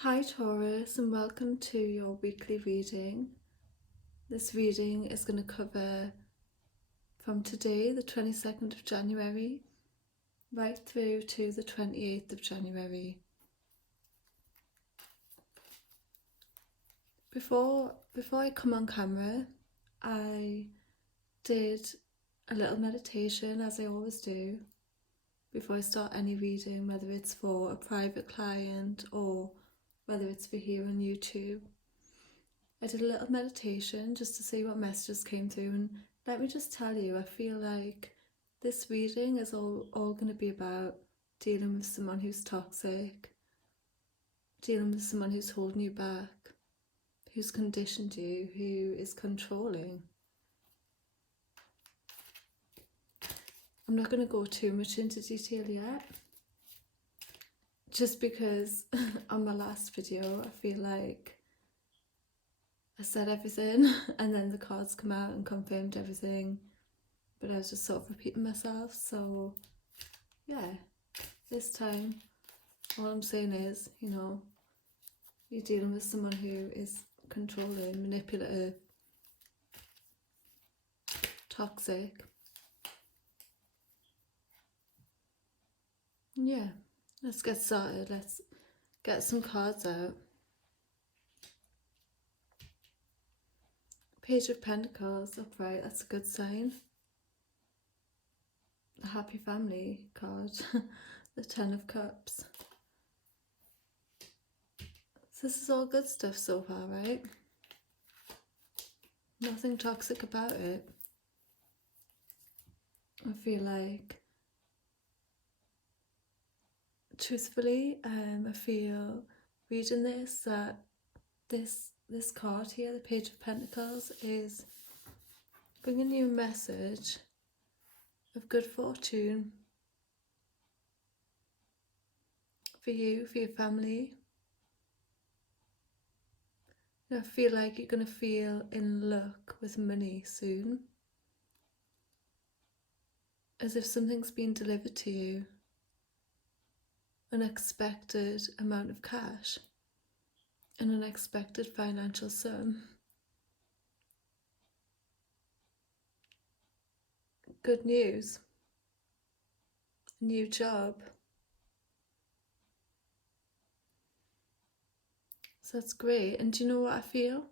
Hi Taurus, and welcome to your weekly reading. This reading is going to cover from today, the 22nd of January, right through to the 28th of January. Before I come on camera, I did a little meditation, as I always do, before I start any reading, whether it's for a private client or whether it's for here on YouTube. I did a little meditation just to see what messages came through, and let me just tell you, I feel like this reading is all going to be about dealing with someone who's toxic, dealing with someone who's holding you back, who's conditioned you, who is controlling. I'm not going to go too much into detail yet, just because on my last video I feel like I said everything and then the cards come out and confirmed everything, but I was just sort of repeating myself. So yeah, this time all I'm saying is, you're dealing with someone who is controlling, manipulative, toxic. Yeah, let's get started. Let's get some cards out. Page of Pentacles, upright, that's a good sign. The Happy Family card, the Ten of Cups. So this is all good stuff so far, right? Nothing toxic about it. I feel like, truthfully, I feel reading this that this card here, the Page of Pentacles, is bringing you a message of good fortune for you, for your family. I feel like you're going to feel in luck with money soon, as if something's been delivered to you, unexpected amount of cash, an unexpected financial sum. Good news, a new job. So that's great. And do you know what I feel?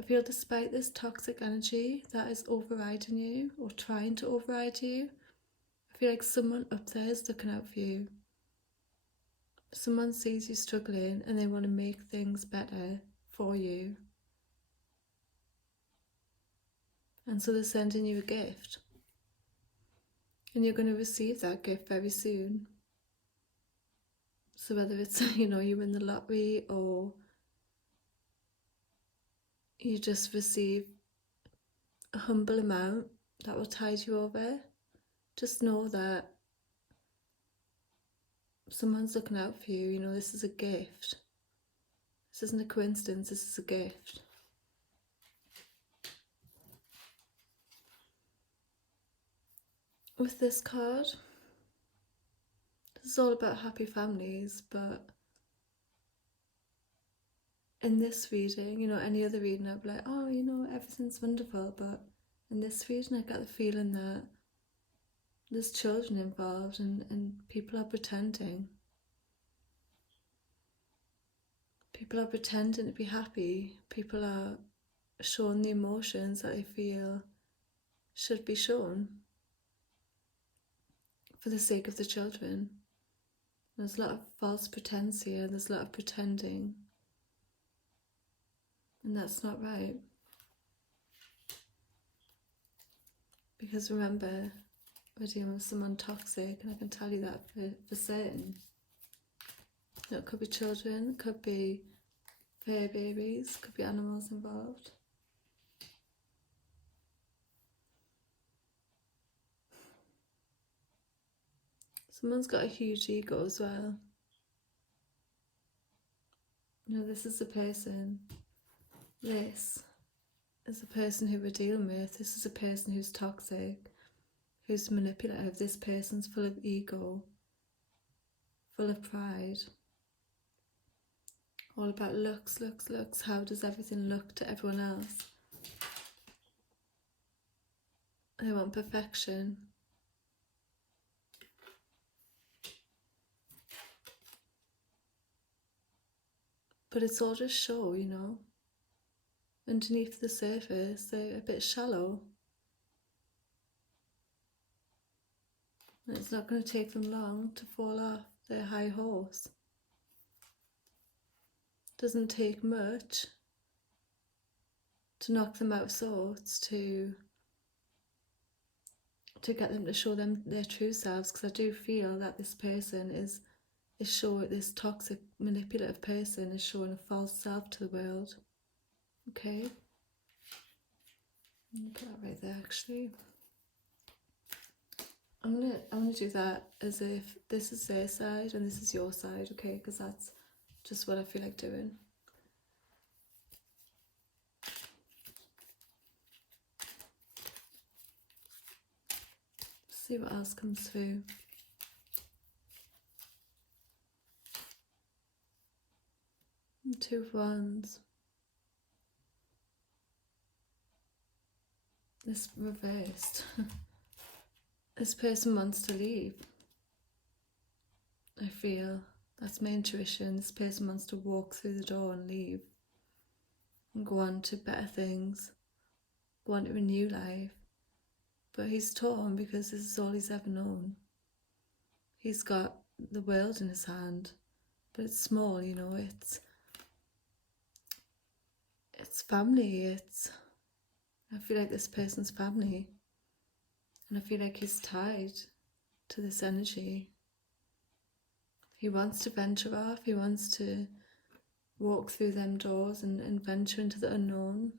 I feel despite this toxic energy that is overriding you or trying to override you, I feel like someone up there is looking out for you. Someone sees you struggling and they want to make things better for you. And so they're sending you a gift. And you're going to receive that gift very soon. So whether it's, you win the lottery or you just receive a humble amount that will tide you over, just know that someone's looking out for you. This is a gift. This isn't a coincidence, this is a gift. With this card, this is all about happy families, but in this reading, any other reading I'd be like, oh, everything's wonderful, but in this reading I got the feeling that there's children involved and people are pretending. People are pretending to be happy. People are showing the emotions that they feel should be shown for the sake of the children. There's a lot of false pretense here, there's a lot of pretending, and that's not right. Because remember, we're dealing with someone toxic, and I can tell you that for certain. It could be children, it could be fur babies, could be animals involved. Someone's got a huge ego as well. This is the person. This is the person who we're dealing with. This is a person who's toxic, who's manipulative. This person's full of ego, full of pride. All about looks. How does everything look to everyone else? They want perfection. But it's all just show, you know. Underneath the surface, they're a bit shallow. And it's not going to take them long to fall off their high horse. Doesn't take much to knock them out of sorts, to get them to show them their true selves, because I do feel that this person is showing, this toxic manipulative person is showing a false self to the world. Okay, put that right there. Actually, I'm gonna do that as if this is their side and this is your side, okay? Because that's just what I feel like doing. See what else comes through. And 2 of Wands. This reversed. This person wants to leave. I feel that's my intuition. This person wants to walk through the door and leave and go on to better things, go on to a new life. But he's torn because this is all he's ever known. He's got the world in his hand, but it's small, you know. It's family. I feel like this person's family, and I feel like he's tied to this energy. He wants to venture off. He wants to walk through them doors and venture into the unknown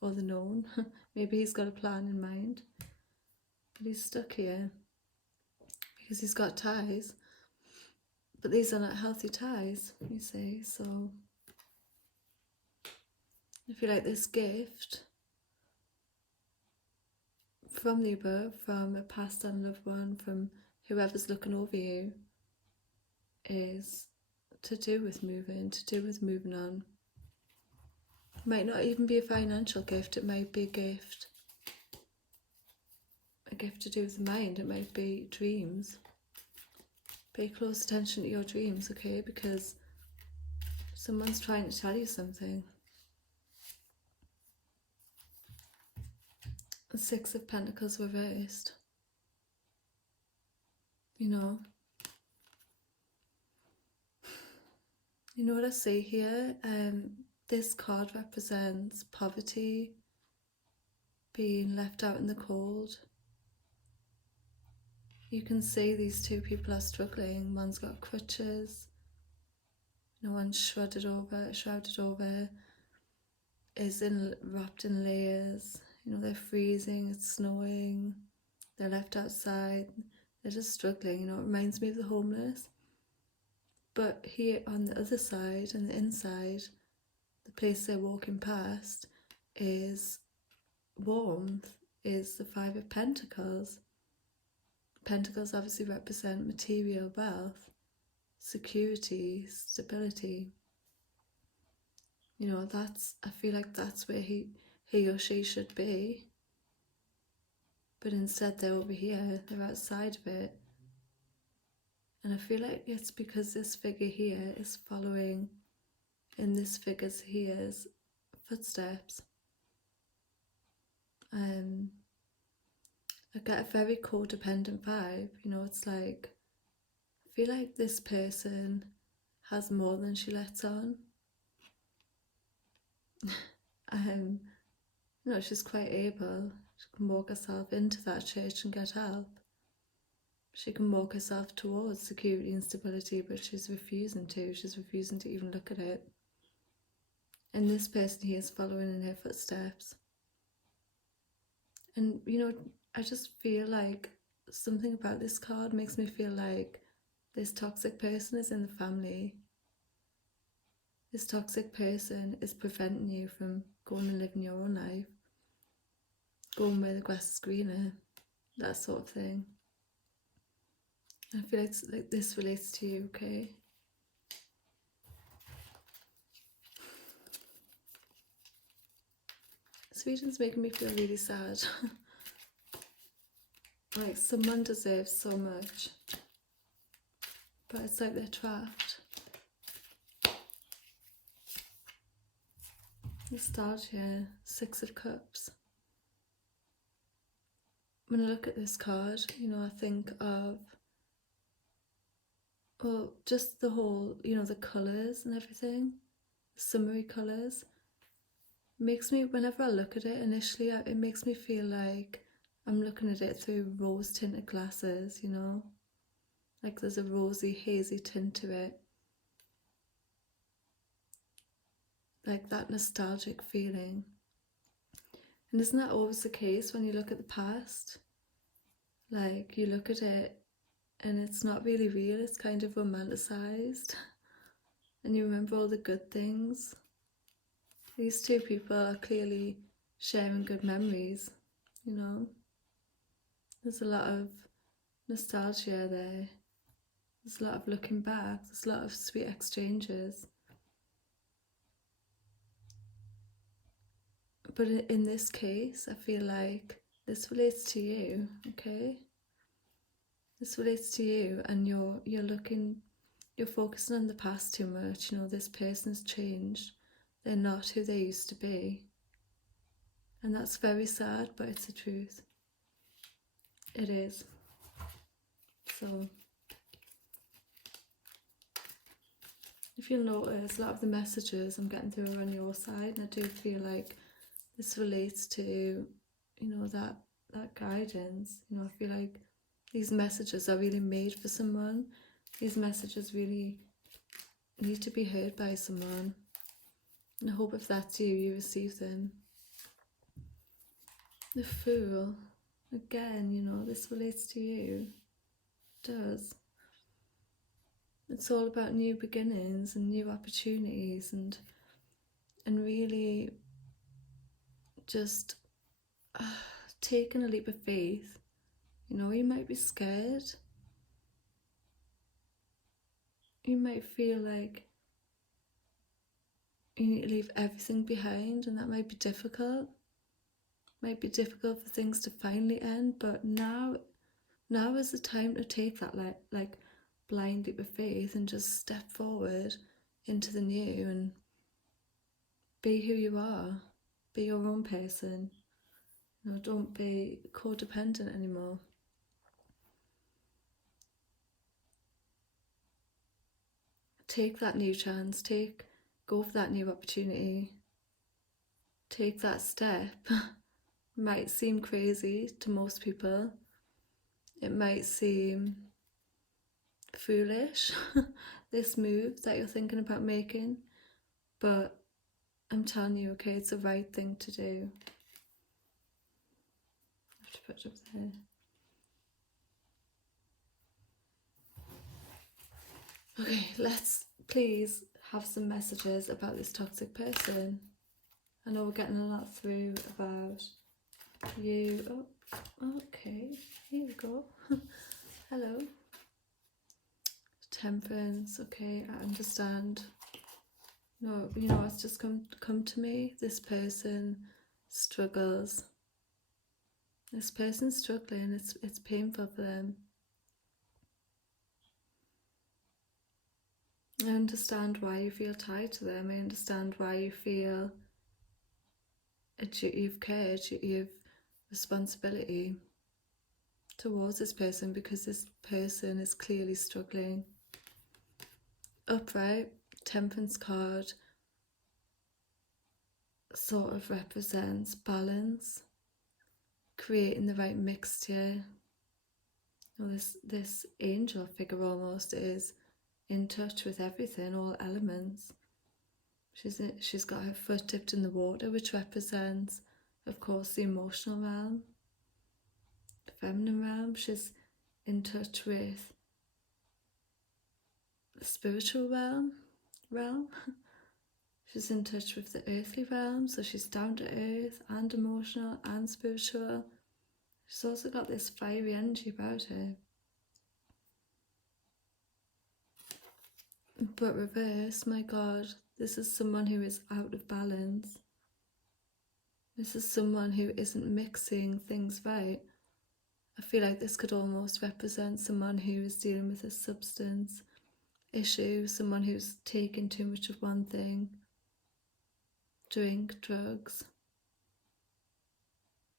or the known. Maybe he's got a plan in mind, but he's stuck here because he's got ties, but these are not healthy ties, you see. So I feel like this gift from the above, from a past and loved one, from whoever's looking over you, is to do with moving on. It might not even be a financial gift. It might be a gift to do with the mind. It might be dreams. Pay close attention to your dreams, okay? Because someone's trying to tell you something. The 6 of Pentacles reversed. You know what I see here? This card represents poverty, being left out in the cold. You can see these 2 people are struggling. One's got crutches, one's shrouded over, is wrapped in layers. You know, they're freezing, it's snowing, they're left outside, they're just struggling. You know, it reminds me of the homeless. But here on the other side, and the inside, the place they're walking past is warmth, is the 5 of Pentacles. Pentacles obviously represent material wealth, security, stability. You know, I feel like that's where he or she should be. But instead they're over here, they're outside of it. And I feel like it's because this figure here is following in this figure here's footsteps. I get a very codependent vibe. You know, it's like, I feel like this person has more than she lets on. You know, she's quite able. She can walk herself into that church and get help. She can walk herself towards security and stability, but she's refusing to. She's refusing to even look at it. And this person here is following in her footsteps. And, you know, I just feel like something about this card makes me feel like this toxic person is in the family. This toxic person is preventing you from going and living your own life, going where the grass is greener, that sort of thing. I feel like this relates to you, okay? This reading's making me feel really sad. Like someone deserves so much, but it's like they're trapped. Nostalgia, Six of Cups. When I look at this card, you know, I think of, well, just the whole, you know, the colours and everything, summery colours. Makes me, whenever I look at it initially, it makes me feel like I'm looking at it through rose tinted glasses, you know, like there's a rosy, hazy tint to it, like that nostalgic feeling. And isn't that always the case when you look at the past? Like you look at it and it's not really real, it's kind of romanticized, and you remember all the good things. These two people are clearly sharing good memories, you know. There's a lot of nostalgia there. There's a lot of looking back. There's a lot of sweet exchanges. But in this case, I feel like this relates to you, okay? This relates to you, and you're focusing on the past too much. You know, this person's changed. They're not who they used to be. And that's very sad, but it's the truth. It is. So, if you'll notice, a lot of the messages I'm getting through are on your side, and I do feel like this relates to, you know, that guidance. You know, I feel like these messages are really made for someone. These messages really need to be heard by someone. And I hope if that's you, you receive them. The Fool. Again, you know, this relates to you. It does. It's all about new beginnings and new opportunities, and really just taking a leap of faith. You know, you might be scared. You might feel like you need to leave everything behind, and that might be difficult. Might be difficult for things to finally end, but now is the time to take that like blind leap of faith and just step forward into the new and be who you are. Be your own person. You know, don't be codependent anymore. Take that new chance. Go for that new opportunity. Take that step. Might seem crazy to most people. It might seem foolish, this move that you're thinking about making, but I'm telling you, okay, it's the right thing to do. I have to put it up there. Okay, let's please have some messages about this toxic person. I know we're getting a lot through about you. Oh, okay, here we go. Hello. Temperance, okay, I understand. No, you know, it's just come to me. This person struggles. This person's struggling. It's painful for them. I understand why you feel tied to them. I understand why you feel you've cared, you've responsibility towards this person, because this person is clearly struggling. Upright, Temperance card sort of represents balance, creating the right mixture. Well, this angel figure almost is in touch with everything, all elements. She's got her foot dipped in the water, which represents, of course, the emotional realm, the feminine realm. She's in touch with the spiritual realm. She's in touch with the earthly realm, so she's down to earth and emotional and spiritual. She's also got this fiery energy about her. But reverse, my God, this is someone who is out of balance. This is someone who isn't mixing things right. I feel like this could almost represent someone who is dealing with a substance issue, someone who's taking too much of one thing, drink, drugs,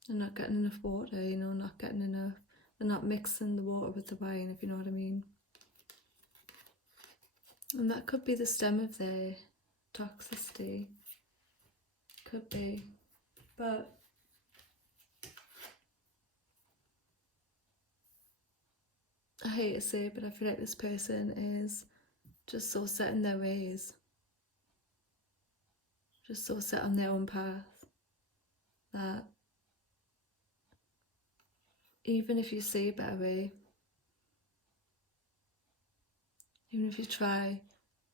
and not getting enough water, not getting enough, they're not mixing the water with the wine, if you know what I mean. And that could be the stem of their toxicity. Could be. But I hate to say it, but I feel like this person is just so set in their ways. Just so set on their own path that even if you see a better way, even if you try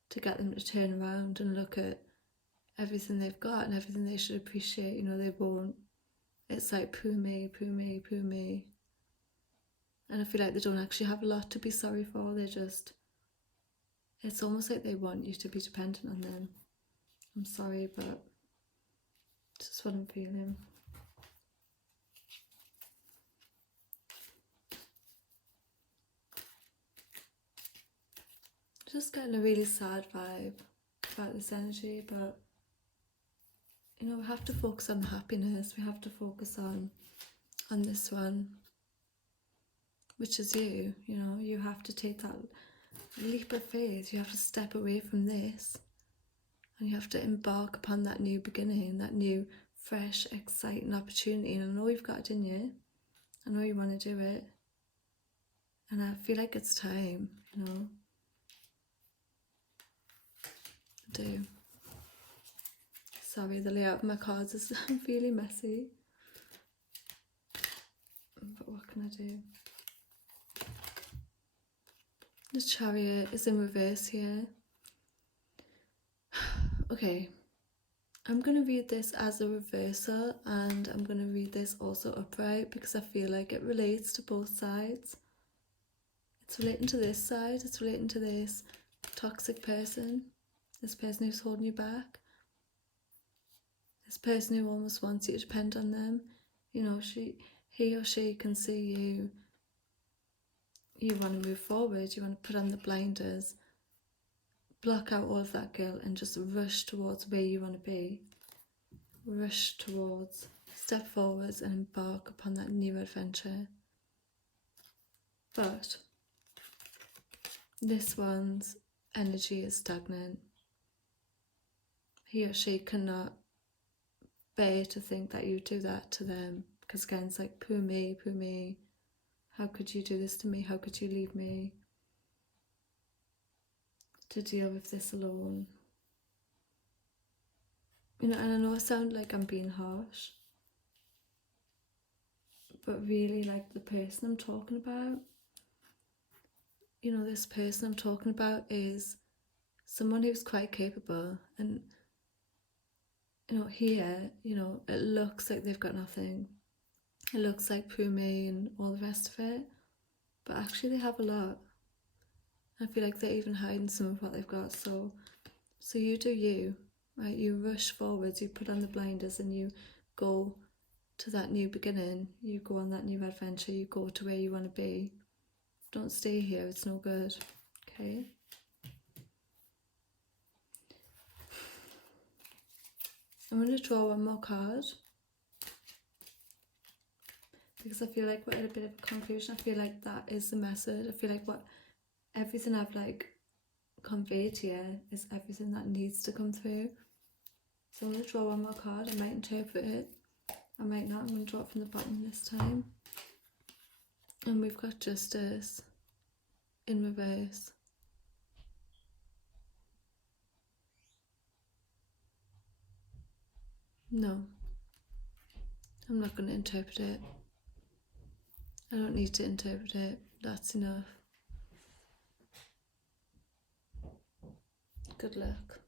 to get them to turn around and look at everything they've got and everything they should appreciate, they won't. It's like poo me, poo me, poo me. And I feel like they don't actually have a lot to be sorry for. It's almost like they want you to be dependent on them. I'm sorry, but it's just what I'm feeling. Just getting a really sad vibe about this energy, but we have to focus on the happiness. We have to focus on this one, which is you. You have to take that leap of faith. You have to step away from this, and you have to embark upon that new beginning, that new, fresh, exciting opportunity. And I know you've got it in you. I know you want to do it, and I feel like it's time. I do. Sorry, the layout of my cards is really messy. But what can I do? The Chariot is in reverse here. Okay, I'm going to read this as a reversal, and I'm going to read this also upright because I feel like it relates to both sides. It's relating to this side, it's relating to this toxic person, this person who's holding you back, this person who almost wants you to depend on them. He or she can see you want to move forward, you want to put on the blinders, block out all of that guilt and just rush towards where you want to be. Rush towards, step forwards and embark upon that new adventure. But this one's energy is stagnant. He or she cannot bear to think that you do that to them, because again, it's like, poo me, poo me. How could you do this to me? How could you leave me to deal with this alone? And I know I sound like I'm being harsh, but really, like, the person I'm talking about, this person I'm talking about is someone who's quite capable, and here, it looks like they've got nothing. It looks like poo me and all the rest of it, but actually they have a lot. I feel like they're even hiding some of what they've got. So you do you, right? You rush forwards, you put on the blinders, and you go to that new beginning. You go on that new adventure. You go to where you want to be. Don't stay here. It's no good. Okay. I'm going to draw one more card, because I feel like we're at a bit of a conclusion. I feel like that is the message. I feel like everything I've conveyed here is everything that needs to come through. So I'm going to draw one more card. I might interpret it, I might not. I'm going to draw it from the bottom this time. And we've got Justice in reverse. No, I'm not going to interpret it. I don't need to interpret it. That's enough. Good luck.